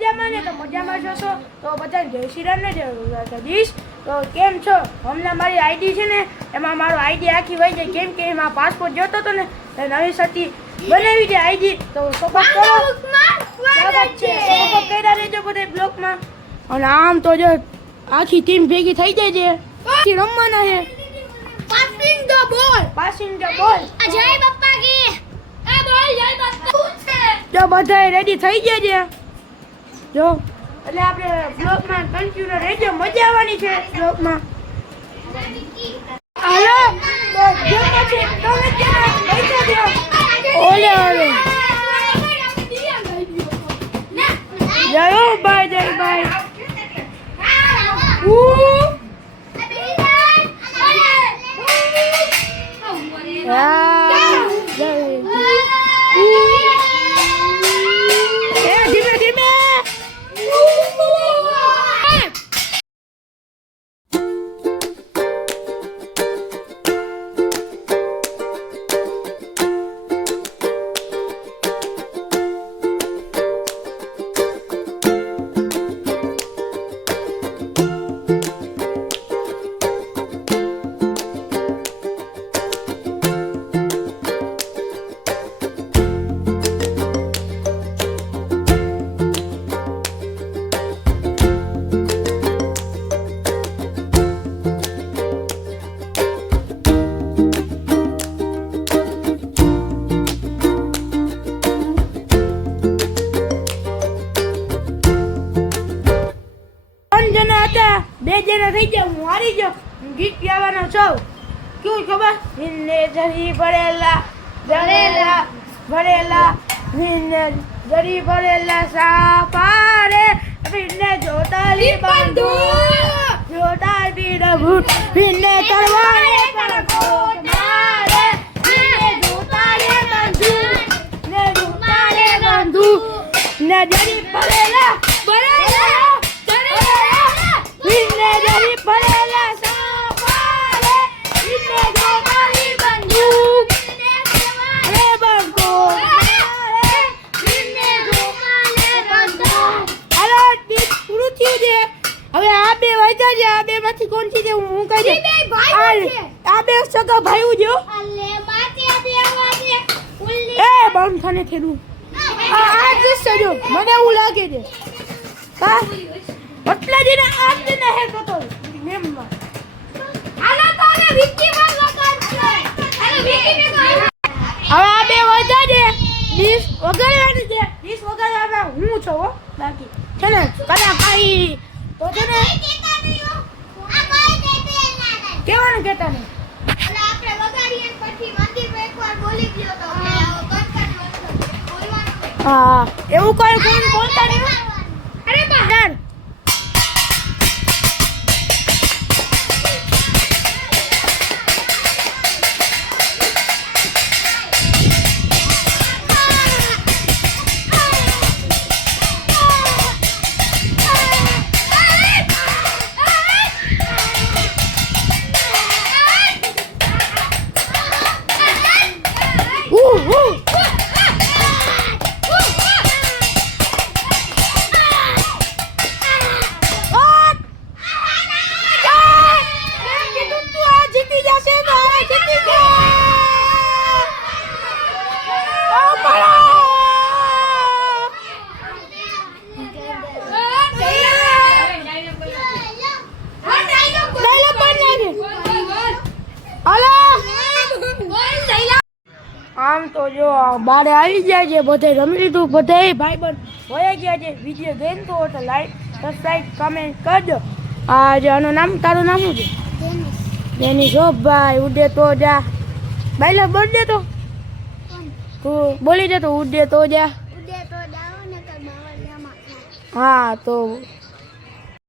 મજામાં ને તો મજામાં જશો તો બધા જય શ્રી રામ ને જય જગદીશ. તો કેમ છો? હમણાં મારી આઈડી છે ને એમાં મારો આઈડી આખી વહી જાય કેમ કે એમાં પાસપોર્ટ જોતો હતો ને તો નવી સતી બનાવી છે આઈડી. તો સપોર્ટ કરો, સ્વાગત છે, સપોર્ટ કર્યા રહેજો બધા બ્લોગમાં. અને આમ તો જો આખી ટીમ ભેગી થઈ જાય છે, પછી રમવાના છે. પાસિંગ ધ બોલ જય બાપા કી એ બોલ જય બાપા. જો બધા રેડી થઈ ગયા છે જો, એટલે આપણે બ્લોગમાં કન્ટિન્યુ રહેજો, મજા આવવાની છે બ્લોગમાં. હાલો તો જો પછી તમે ત્યાં બેસા દો. ઓલે ઓલે જય ભાઈ, જય ભાઈ. ધીમે ધીમે બે જણા થઈ ગયા, હું હારી ગયો. ગીત ગાવાનો છું. કેવું ખબર? નિન્ને જરી ભરેલા ભરેલા ભરેલા નિન્ને જરી ભરેલા સાપારે નિન્ને જોતાલી બંધુ જોતાલી ડબૂટ નિન્ને તરવારે કરકોટ મારે નિન્ને જોતાલી બંધુ ને જોતાલી બંધુ ને જરી ભરેલા ભરેલા નિન્ને જરી ભરેલા સાપારે નિન્ને જોતાલી બંધુ રે બંકો મારે નિન્ને જોતાલી બંધુ. હાલો ગીત પૂરું થયું છે. હવે આ બે વાંચ્યા છે, આ બે માંથી કોણ છે હું કહી દે. આ બે સગા ભાઈઓ જો એ બંધ થાને થેલું આ ગીત સજો મને એવું લાગે છે. હા એટલા દિને આજ દિને હે તો નેમમાં હાલો તો ને વિકી માં લગાડ છે. હાલો વિકી ને હવે આ બે વાંચ્યા છે. ડીશ વગાડવાની છે, ડીશ વગાડવા હું છું હો. બાકી છે ને કલાકારી તો છે ને કેવાનું કહેતા નહીં. આપણે વગાડીએ પછી મંદિરમાં એકવાર બોલી ગયો તો બોલવાનું હા એવું કોઈ કોઈ બોલતા નહીં. અરે બા ચાલ આમ તો જો બારે આવી ગયા છે, બધે રમી લીધું, બધે ભાઈબંધ વયા ગયા છે. વિડીયો ગમતો હોય તો લાઈક સબસ્ક્રાઈબ કમેન્ટ કરજો. આ જે આનું નામ, તારું નામ શું છે? ડેનિસ. હો ભાઈ ઉડે તો જા બાઈલા બર્થડે તો તું બોલી દે તો ઉડે તો જા. હા તો